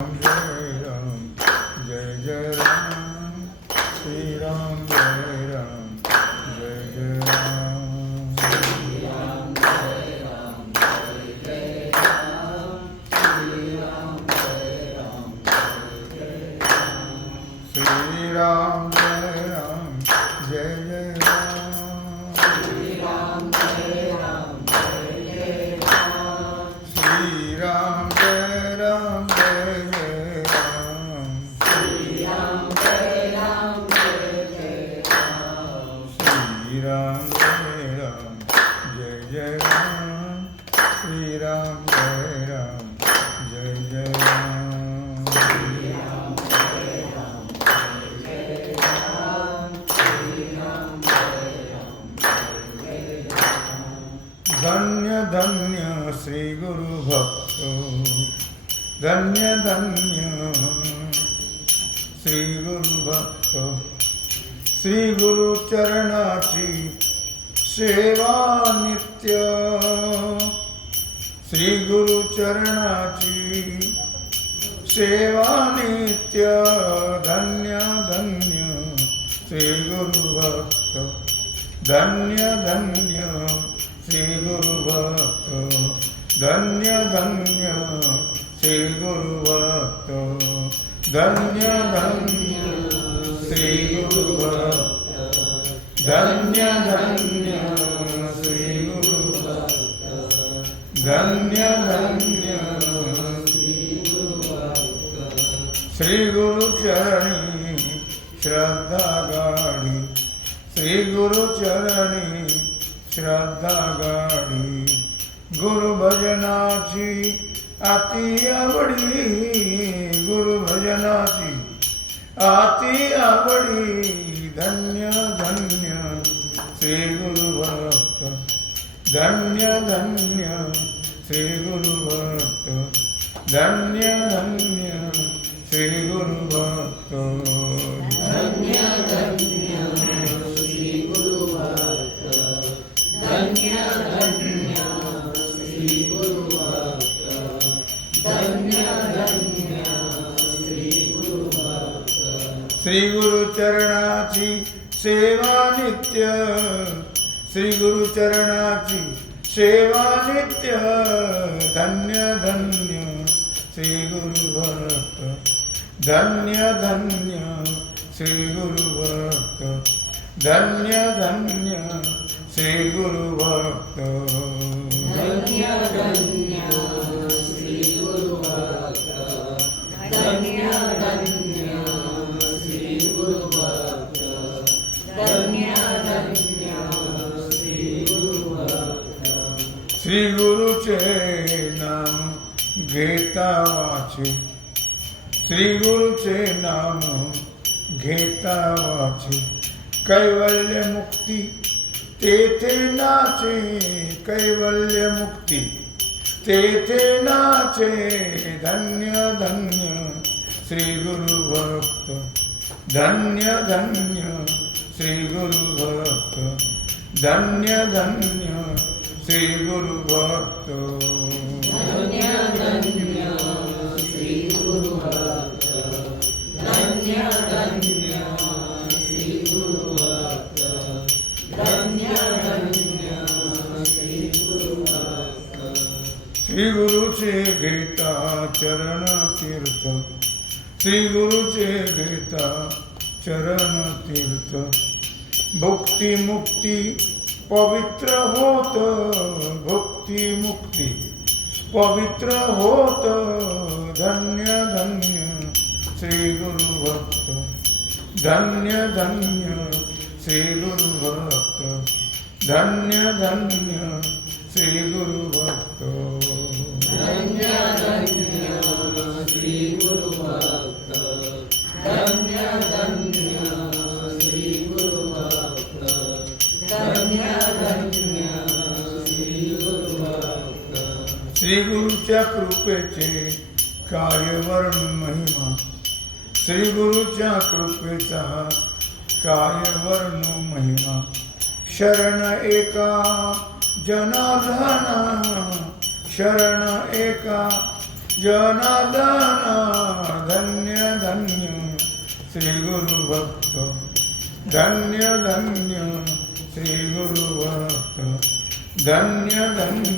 जय राम जय राम जय राम जय जय धन्य धन्य श्री गुरु भक्त धन्य धन्य श्री गुरु भक्त श्री गुरु चरणाची सेवा नित्य श्री गुरु चरणाची सेवा नित्य, धन्य धन्य। श्री गुरु भक्त, धन्य धन्य। श्री गुरु भक्त, धन्य धन्य। श्री गुरु भक्त, धन्य धन्य। श्री गुरु भक्त, धन्य धन्य। धन्य धन्य श्री गुरु चरणी श्रद्धा गाडी श्री गुरु चरणी श्रद्धा गाडी गुरु भजनाची अति आवडी। गुरु भजनाची अति आवडी। धन्य धन्य श्री गुरु भक्त धन्य धन्य श्री गुरु भक्त धन्य धन्य श्री गुरु भक्त श्री गुरु चरणाची सेवा नित्य। श्री गुरु चरणाची सेवा नित्य धन्य धन्य श्री गुरु भक्त धन्य धन्य श्री गुरु भक्त धन्य धन्य श्री गुरु भक्त श्री घेता वाचे। श्री गुरुचे नाम घेता वाचे। कैवल्य मुक्ती, तेथे नाचे कैवल्य मुक्ती। तेथे नाचे धन्य धन्य श्री गुरु भक्त। धन्य धन्य श्री गुरु भक्त। धन्य धन्य श्री गुरु भक्त। श्री गुरुचे घेता चरण तीर्थ श्री गुरुचे घेता चरण तीर्थ भुक्ती मुक्ती पवित्र होत भुक्ती मुक्ती पवित्र होत, धन्य धन्य श्री गुरु भक्त धन्य धन्य श्री गुरु भक्त धन्य धन्य श्री गुरु श्री गुरुच्या कृपेचे काय वर्ण महिमा. श्री गुरुच्या कृपेचा काय वर्ण महिमा. शरण एका जनार्दना. शरण एका जनार्दन. धन्य धन्य. श्री गुरु भक्त धन्य धन्य. श्री गुरु भक्त धन्य धन्य.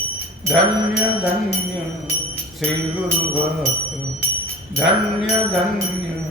धन्य धन्य श्री गुरु भक्त धन्य धन्य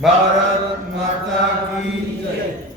ભારત માતા કી જય.